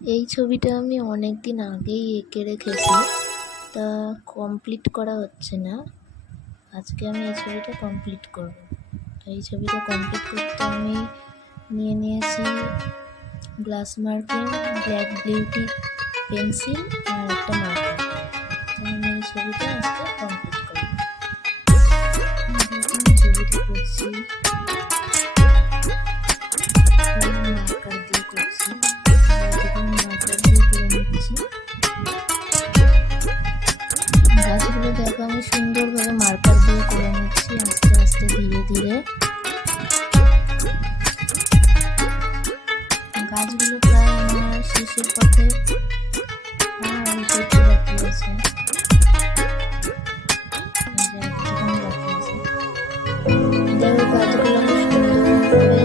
এই ছবিটা আমি অনেক দিন আগেই এঁকে রেখেছি, তা কমপ্লিট করা হচ্ছে না। আজকে আমি এই ছবিটা কমপ্লিট করব। এই ছবিটা কমপ্লিট করতে আমি নিয়ে নিয়েছি glass marking, black beauty pencil আর একটা মার্কার। আমি এই ছবিটা আজকে কমপ্লিট করব। ছবিটা করছি মার্কার দিয়ে করছি, মার্কার দিয়ে করে নিচ্ছি। গাছগুলো দেখো আমি সুন্দরভাবে মার্কার দিয়ে করে নিচ্ছি, আস্তে আস্তে ধীরে ধীরে। গাছগুলো প্রায় আমার শেষের পথে, অল্প একটু বাকি আছে। দেখো গাছগুলো আমি সুন্দর করে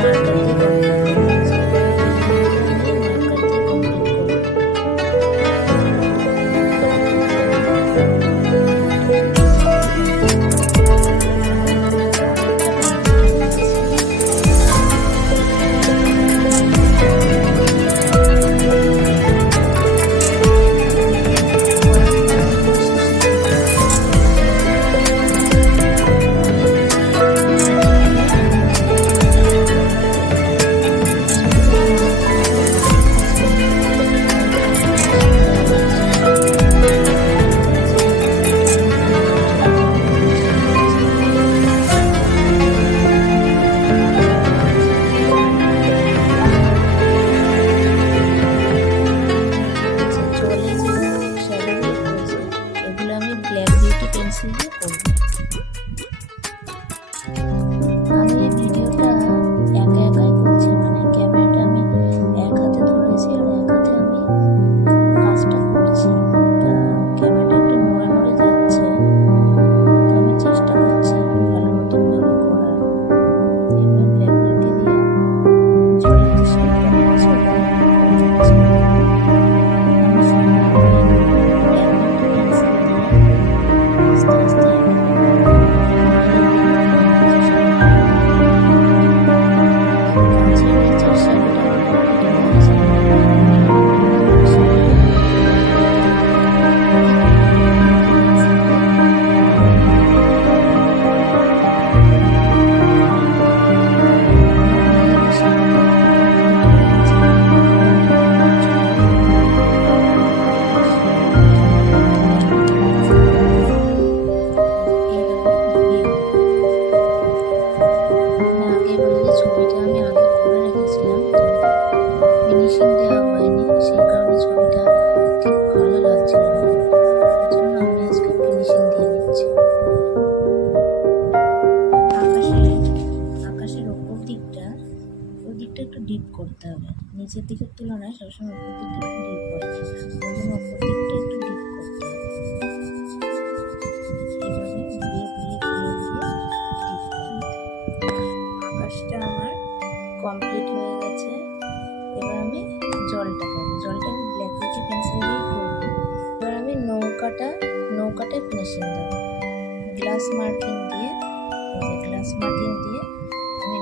মার্কার দিয়ে কমপ্লিট করে নিচ্ছি। মার্কার দিয়ে কমপ্লিট করবো। ব্ল্যাক বিউটি পেন্সিল দিয়ে করব। আমি এই ভিডিওটা একা একাই করছি, মানে ক্যামেরাটা আমি এক হাতে ধরেছি আর এক হাতে আমি কাজটা করছি। ক্যামেরাটা একটু নড়ে নড়ে যাচ্ছে, তো আমি চেষ্টা করছি ভালো মতন ভাবে করার। এবার ব্ল্যাক বিউটি দিয়ে জলের যে শেপটা হচ্ছে ওটা করছি। আমি সুন্দর করে ব্ল্যাক বিউটি পেন্সিল দিয়ে আস্তে আস্তে গাছের নিচের শ্যাডোটা আমার কেটে গেছে। ছবিটা আমি আগে করে রেখেছিলাম, তো ফিনিশিং দেওয়া হয়নি, সেই কারণে ছবিটা ঠিক ভালো লাগছিল না। তার জন্য আমি আজকে ফিনিশিং দিয়ে নিচ্ছি। আকাশের ওপর দিকটা, ওই দিকটা একটু ডিপ করতে হবে। নিচের দিকের তুলনায় সবসময় ওপর দিকটা একটু ডিপ হয়, ওই জন্য ওপর দিকটা একটু ডিপ করতে হবে। এইভাবে ঘুরিয়ে ঘুরিয়ে ঘুরিয়ে ঘুরিয়ে ডিপ করে। আকাশটা আমার কমপ্লিট হয়ে গেছে। এবার আমি জলটা করবো। জলটা আমি ব্ল্যাক বিউটি পেন্সিল দিয়েই করবো। এবার আমি নৌকাটায় ফিনিশিং দেবো গ্লাস মার্কিং দিয়ে। গ্লাস মার্কিং দিয়ে আমি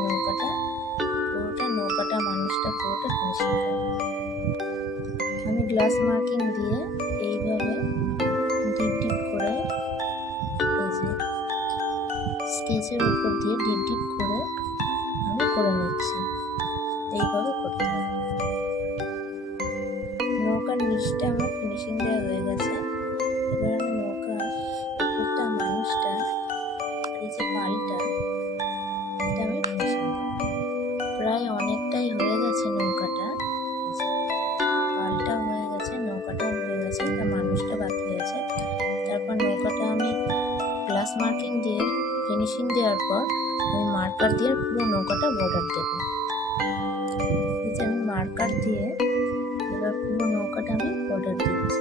নৌকাটা মানুষটা পুরোটা ফিনিশিং করবো। আমি গ্লাস মার্কিং দিয়ে এইভাবে ডিপ ডিপ করে, এই যে স্কেচের উপর দিয়ে ডিপ ডিপ করে আমি করে নিচ্ছি। এইভাবে করতে হবে। নৌকার নিচটা আমার ফিনিশিং দেওয়া হয়ে গেছে। এবার আমি নৌকার উপরটা মানুষটা আর এই যে পালটা, এটা আমি ফিনিশিং দেবো। প্রায় অনেকটাই হয়ে গেছে নৌকাটা, পালটা হয়ে গেছে, নৌকাটাও হয়ে গেছে, তা মানুষটা বাকি আছে। তারপর নৌকাটা আমি গ্লাস মার্কিং দিয়ে ফিনিশিং দেওয়ার পর আমি মার্কার দিয়ে পুরো নৌকাটা বর্ডার দেবো। এই যে আমি মার্কার দিয়ে এবার পুরো নৌকাটা আমি বর্ডার দিচ্ছি।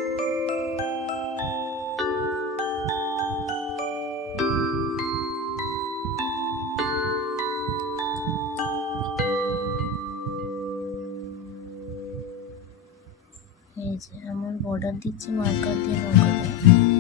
এই যে আমার বর্ডার দিচ্ছি মার্কার দিয়ে নৌকাটা।